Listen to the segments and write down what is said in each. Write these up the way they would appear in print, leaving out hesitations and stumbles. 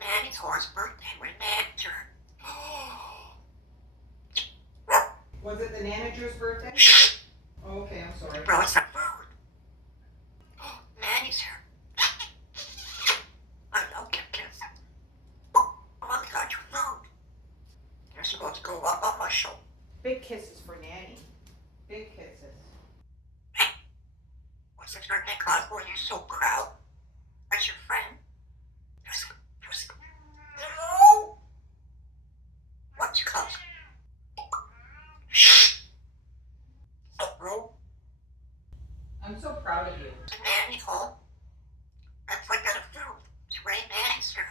Nanny's horse birthday when manager. Was it the manager's birthday? Oh, okay, I'm sorry. Bro, it's some food. Nanny's here. I love Kim Kiss. Oh, I got your food. You're supposed to go up on my shoulder. Big kisses for Nanny. Big kisses. What's the birthday, Cosmo? You're so proud. As your friend. No! What's Cosmo? Shh. Bro. I'm so proud of you. Nanny home. That's like a food. It's Ray Nanny's here.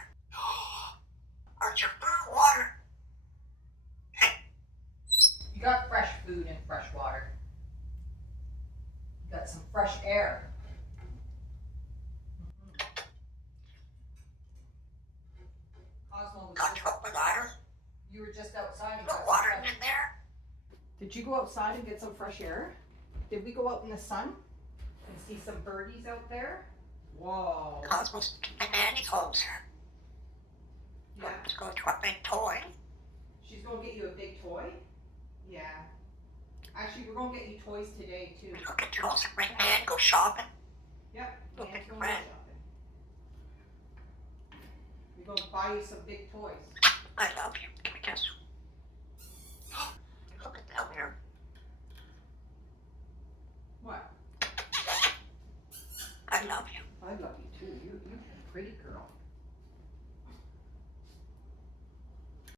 Aren't your food water? You got fresh food and fresh water. You got some fresh air. Cosmo, Got you up with water? you were just outside and No got water some fresh. in there? Did you go outside and get some fresh air? Did we go out in the sun and see some birdies out there? Whoa. Cosmo's Nanny's home, sir. Yeah. Let's go to a big toy. She's gonna get you a big toy? Yeah. Actually, we're gonna get you toys today too. Look at you also bring Nan, go shopping. Yep. Look Nan's at your going friend. shopping. We're gonna buy you some big toys. I love you. Give me a kiss.